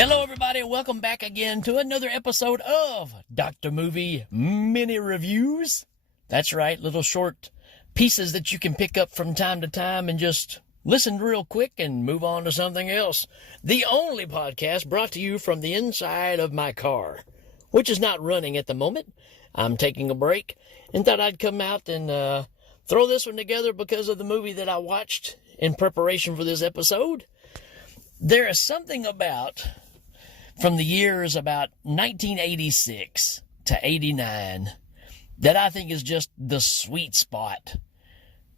Hello, everybody, and welcome back again to another episode of Dr. Movie Mini Reviews. That's right, little short pieces that you can pick up from time to time and just listen real quick and move on to something else. The only podcast brought to you from the inside of my car, which is not running at the moment. I'm taking a break and thought I'd come out and throw this one together because of the movie that I watched in preparation for this episode. There is something about, from the years about 1986 to 89, that I think is just the sweet spot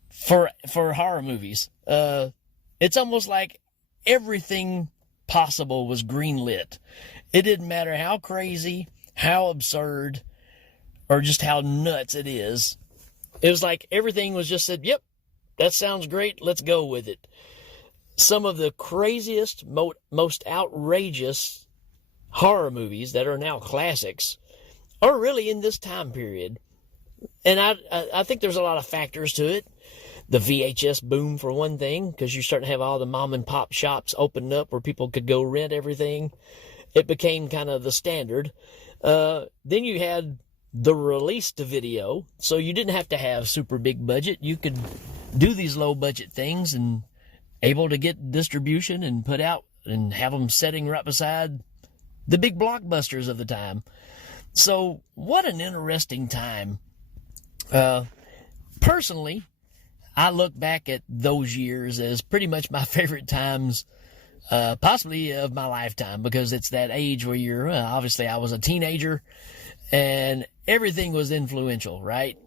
for horror movies. It's almost like everything possible was greenlit. It didn't matter how crazy, how absurd, or just how nuts it is. It was like everything was just said, yep, that sounds great, let's go with it. Some of the craziest, most outrageous horror movies that are now classics are really in this time period. And I think there's a lot of factors to it. The VHS boom, for one thing, because you start to have all the mom and pop shops opened up where people could go rent everything. It became kind of the standard. Then you had the release to video, so you didn't have to have super big budget. You could do these low budget things and able to get distribution and put out and have them setting right beside the big blockbusters of the time. So what an interesting time. Personally, I look back at those years as pretty much my favorite times, possibly of my lifetime, because it's that age where you're, obviously I was a teenager and everything was influential, right?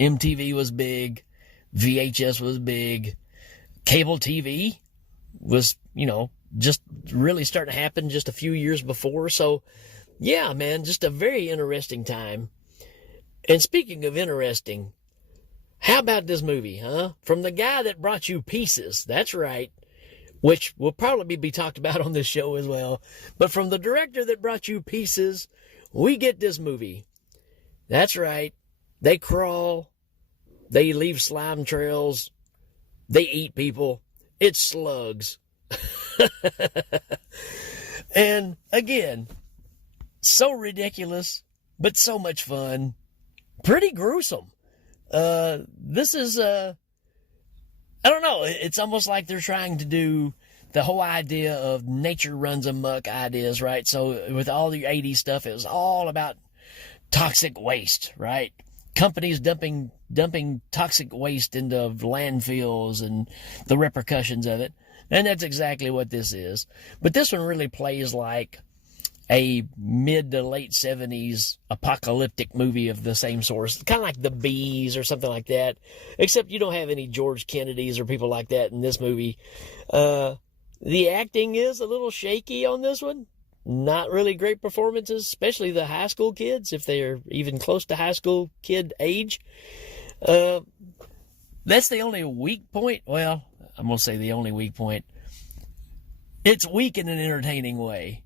MTV was big, VHS was big, cable TV was, just really starting to happen just a few years before. So, yeah, man, just a very interesting time. And speaking of interesting, how about this movie, huh? From the guy that brought you Pieces, that's right, which will probably be talked about on this show as well. But from the director that brought you Pieces, we get this movie. That's right. They crawl. They leave slime trails. They eat people. It's Slugs. And again, so ridiculous, but so much fun. Pretty gruesome. This is, I don't know. It's almost like they're trying to do the whole idea of nature runs amok ideas, right? So with all the 80s stuff, it was all about toxic waste, right? Companies dumping toxic waste into landfills and the repercussions of it. And that's exactly what this is. But this one really plays like a mid to late 70s apocalyptic movie of the same source. Kind of like The Bees or something like that. Except you don't have any George Kennedys or people like that in this movie. The acting is a little shaky on this one. Not really great performances, especially the high school kids, if they're even close to high school kid age. That's the only weak point. Well, I'm going to say the only weak point. It's weak in an entertaining way.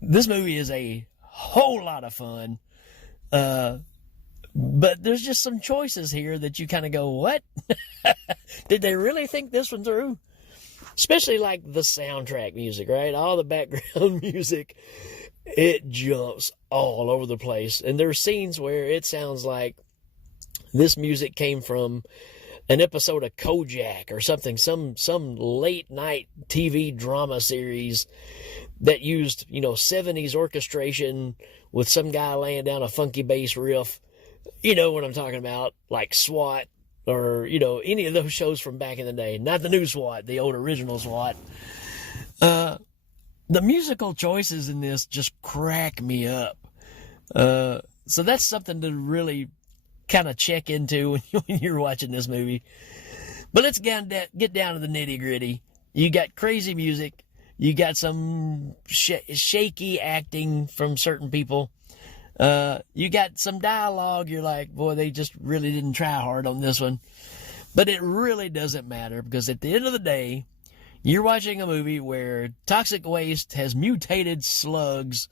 This movie is a whole lot of fun. But there's just some choices here that you kind of go, what? Did they really think this one through? Especially like the soundtrack music, right? All the background music, it jumps all over the place. And there's scenes where it sounds like this music came from an episode of Kojak or something, some late night TV drama series that used, 70s orchestration with some guy laying down a funky bass riff. You know what I'm talking about, like SWAT. Or, any of those shows from back in the day. Not the new SWAT, the old original SWAT. The musical choices in this just crack me up. So that's something to really kind of check into when you're watching this movie. But let's get down to the nitty gritty. You got crazy music. You got some shaky acting from certain people. You got some dialogue. You're like, boy, they just really didn't try hard on this one. But it really doesn't matter, because at the end of the day, you're watching a movie where toxic waste has mutated slugs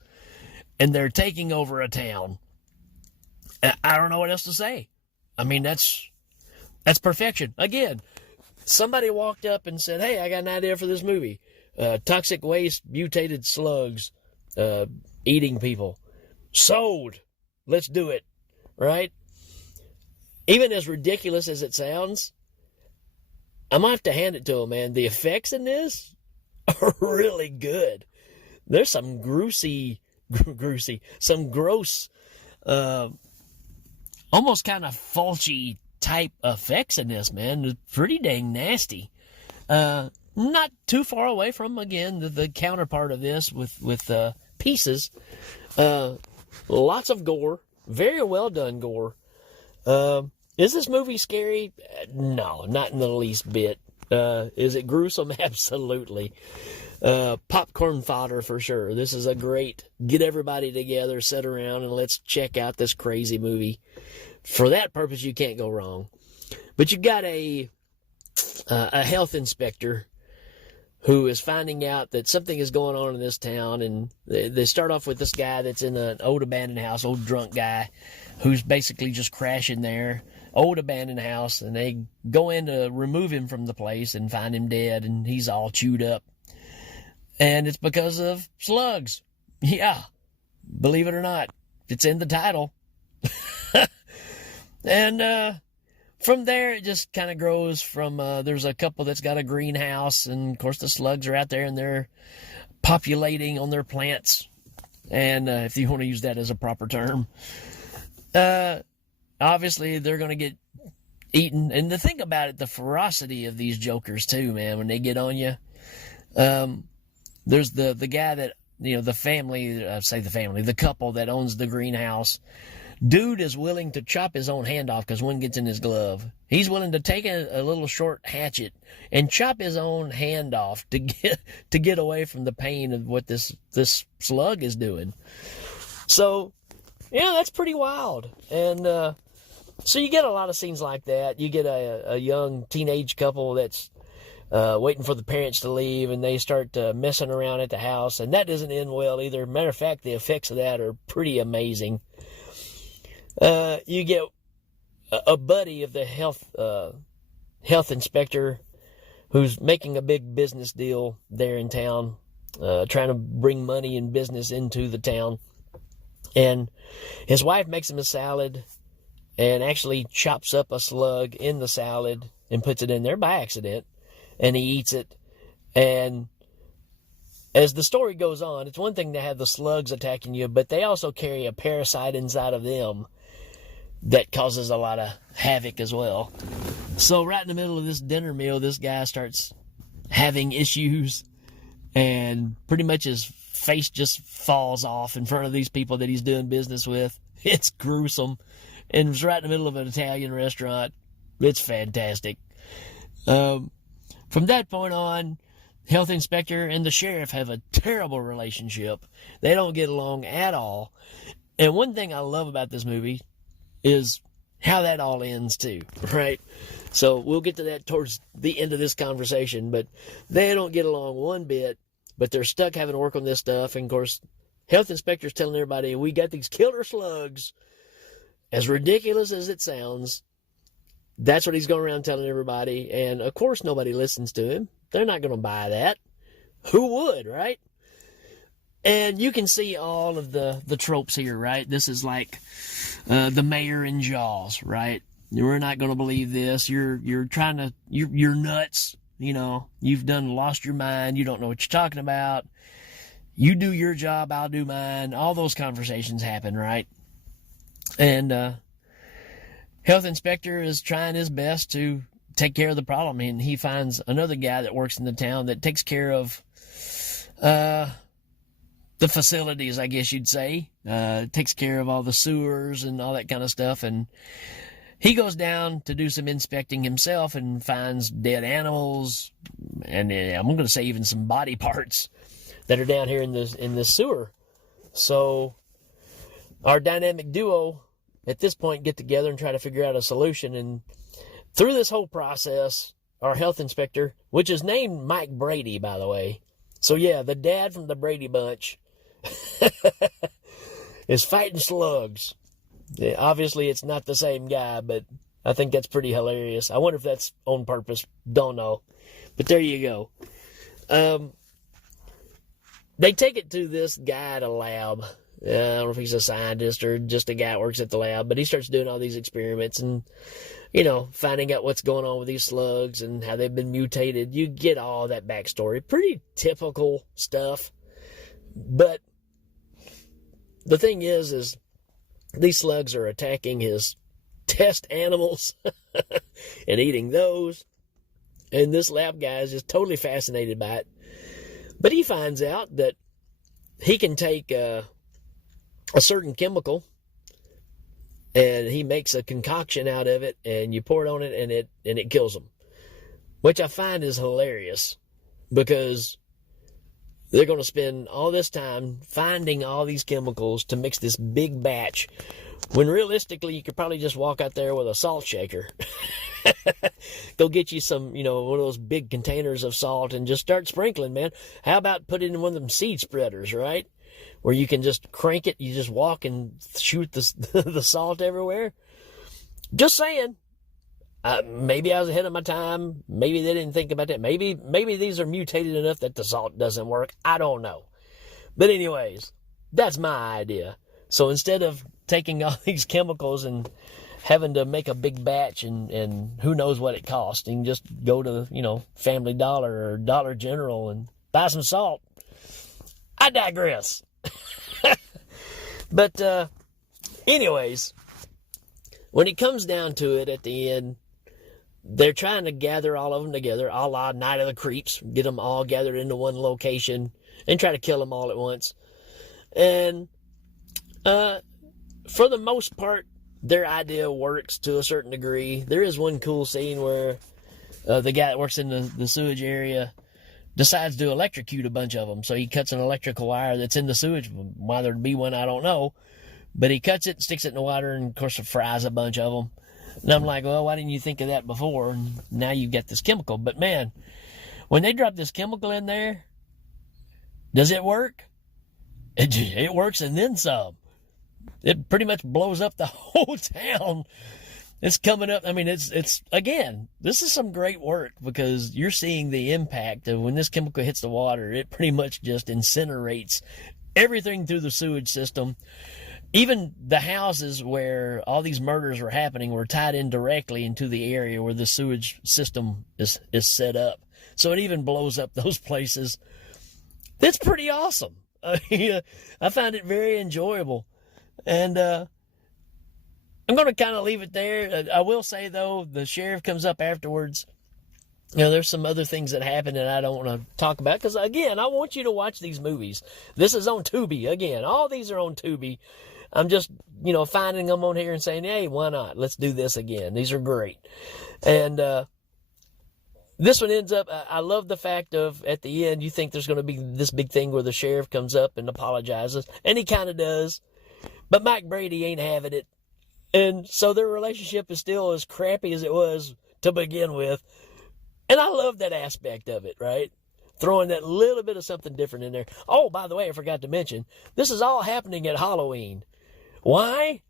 and they're taking over a town. I don't know what else to say. I mean, that's perfection. Again, somebody walked up and said, hey, I got an idea for this movie. toxic waste, mutated slugs, eating people. Sold. Let's do it. Right? Even as ridiculous as it sounds, I'm going to have to hand it to him, man. The effects in this are really good. There's some some gross, almost kind of falchy type effects in this, man. It's pretty dang nasty. Not too far away from, again, the counterpart of this with Pieces. Lots of gore. Very well done gore. Is this movie scary? No, not in the least bit. Is it gruesome? Absolutely. Popcorn fodder for sure. This is a great get everybody together, sit around, and let's check out this crazy movie. For that purpose, you can't go wrong. But you've got a health inspector who is finding out that something is going on in this town, and they start off with this guy that's in an old abandoned house, old drunk guy, who's basically just crashing there. Old abandoned house, and they go in to remove him from the place and find him dead, and he's all chewed up. And it's because of slugs. Yeah, believe it or not, it's in the title. And from there, it just kind of grows from, there's a couple that's got a greenhouse, and of course the slugs are out there, and they're populating on their plants. And if you want to use that as a proper term. Obviously, they're going to get eaten. And the thing about it, the ferocity of these jokers, too, man, when they get on you. There's the guy that, the family, the couple that owns the greenhouse. Dude is willing to chop his own hand off because one gets in his glove. He's willing to take a little short hatchet and chop his own hand off to get away from the pain of what this slug is doing. So, yeah, that's pretty wild. And so you get a lot of scenes like that. You get a young teenage couple that's waiting for the parents to leave, and they start messing around at the house, and that doesn't end well either. Matter of fact, the effects of that are pretty amazing. You get a buddy of the health inspector who's making a big business deal there in town, trying to bring money and business into the town. And his wife makes him a salad and actually chops up a slug in the salad and puts it in there by accident. And he eats it. And as the story goes on, it's one thing to have the slugs attacking you, but they also carry a parasite inside of them that causes a lot of havoc as well. So right in the middle of this dinner meal, this guy starts having issues, and pretty much his face just falls off in front of these people that he's doing business with. It's gruesome. And it's right in the middle of an Italian restaurant. It's fantastic. From that point on, health inspector and the sheriff have a terrible relationship. They don't get along at all. And one thing I love about this movie is how that all ends too, right? So we'll get to that towards the end of this conversation, but they don't get along one bit, but they're stuck having to work on this stuff. And of course, health inspector's telling everybody, we got these killer slugs. As ridiculous as it sounds, that's what he's going around telling everybody. And of course, nobody listens to him. They're not going to buy that. Who would, right? And you can see all of the tropes here, right? This is like the mayor in Jaws, right? We're not going to believe this. You're nuts. You've lost your mind. You don't know what you're talking about. You do your job, I'll do mine. All those conversations happen, right? And health inspector is trying his best to take care of the problem, and he finds another guy that works in the town that takes care of the facilities, I guess you'd say. Takes care of all the sewers and all that kind of stuff. And he goes down to do some inspecting himself and finds dead animals, and I'm going to say even some body parts that are down here in this sewer. So our dynamic duo at this point get together and try to figure out a solution. And through this whole process, our health inspector, which is named Mike Brady, by the way. So yeah, the dad from the Brady Bunch is fighting slugs. Yeah, obviously, it's not the same guy, but I think that's pretty hilarious. I wonder if that's on purpose. Don't know. But there you go. They take it to this guy at a lab. I don't know if he's a scientist or just a guy that works at the lab, but he starts doing all these experiments and, finding out what's going on with these slugs and how they've been mutated. You get all that backstory. Pretty typical stuff. But the thing is these slugs are attacking his test animals and eating those. And this lab guy is just totally fascinated by it. But he finds out that he can take a certain chemical and he makes a concoction out of it, and you pour it on it and it kills them. Which I find is hilarious, because they're going to spend all this time finding all these chemicals to mix this big batch, when realistically you could probably just walk out there with a salt shaker. Go get you some, one of those big containers of salt and just start sprinkling, man. How about put it in one of them seed spreaders, right? Where you can just crank it, you just walk and shoot the salt everywhere. Just saying. Maybe I was ahead of my time. Maybe they didn't think about that. Maybe these are mutated enough that the salt doesn't work. I don't know. But anyways, that's my idea. So instead of taking all these chemicals and having to make a big batch and who knows what it costs, you can just go to, Family Dollar or Dollar General and buy some salt. I digress. But anyways, when it comes down to it at the end, they're trying to gather all of them together, a la Night of the Creeps, get them all gathered into one location and try to kill them all at once. And for the most part, their idea works to a certain degree. There is one cool scene where the guy that works in the sewage area decides to electrocute a bunch of them. So he cuts an electrical wire that's in the sewage. Why there'd be one, I don't know. But he cuts it, sticks it in the water, and of course it fries a bunch of them. And I'm like, well, why didn't you think of that before? And now you've got this chemical. But man, when they drop this chemical in there, does it work? It works and then some. It pretty much blows up the whole town. It's coming up. I mean, it's again, this is some great work, because you're seeing the impact of when this chemical hits the water. It pretty much just incinerates everything through the sewage system. Even the houses where all these murders were happening were tied in directly into the area where the sewage system is set up. So it even blows up those places. That's pretty awesome. I find it very enjoyable. And I'm going to kind of leave it there. I will say, though, the sheriff comes up afterwards. There's some other things that happen that I don't want to talk about, because, again, I want you to watch these movies. This is on Tubi. Again, all these are on Tubi. I'm just, finding them on here and saying, hey, why not? Let's do this again. These are great. And this one ends up, I love the fact of, at the end, you think there's going to be this big thing where the sheriff comes up and apologizes, and he kind of does. But Mike Brady ain't having it. And so their relationship is still as crappy as it was to begin with. And I love that aspect of it, right? Throwing that little bit of something different in there. Oh, by the way, I forgot to mention, this is all happening at Halloween. Why?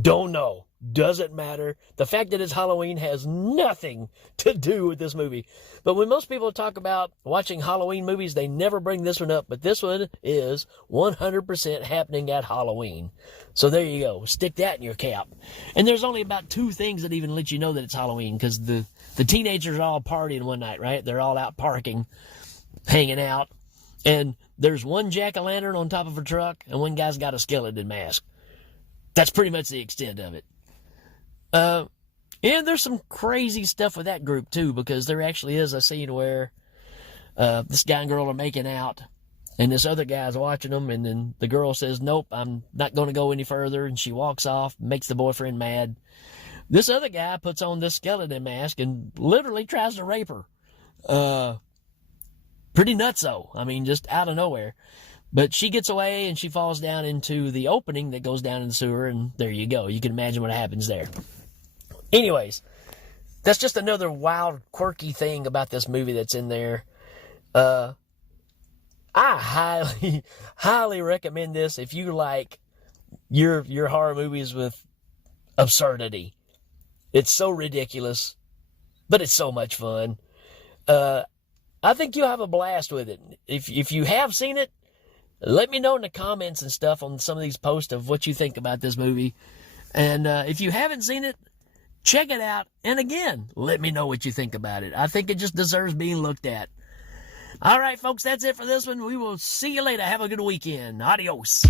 Don't know. Doesn't matter. The fact that it's Halloween has nothing to do with this movie. But when most people talk about watching Halloween movies, they never bring this one up. But this one is 100% happening at Halloween. So there you go. Stick that in your cap. And there's only about 2 things that even let you know that it's Halloween, because the teenagers are all partying one night, right? They're all out parking, hanging out. And there's one jack-o'-lantern on top of a truck, and one guy's got a skeleton mask. That's pretty much the extent of it. And there's some crazy stuff with that group, too, because there actually is a scene where this guy and girl are making out, and this other guy's watching them, and then the girl says, nope, I'm not going to go any further, and she walks off, makes the boyfriend mad. This other guy puts on this skeleton mask and literally tries to rape her. Pretty nutso. I mean, just out of nowhere. But she gets away, and she falls down into the opening that goes down in the sewer, and there you go. You can imagine what happens there. Anyways, that's just another wild, quirky thing about this movie that's in there. I highly, highly recommend this if you like your horror movies with absurdity. It's so ridiculous, but it's so much fun. I I think you'll have a blast with it. If you have seen it, let me know in the comments and stuff on some of these posts of what you think about this movie. And if you haven't seen it, check it out. And again, let me know what you think about it. I think it just deserves being looked at. All right, folks, that's it for this one. We will see you later. Have a good weekend. Adios.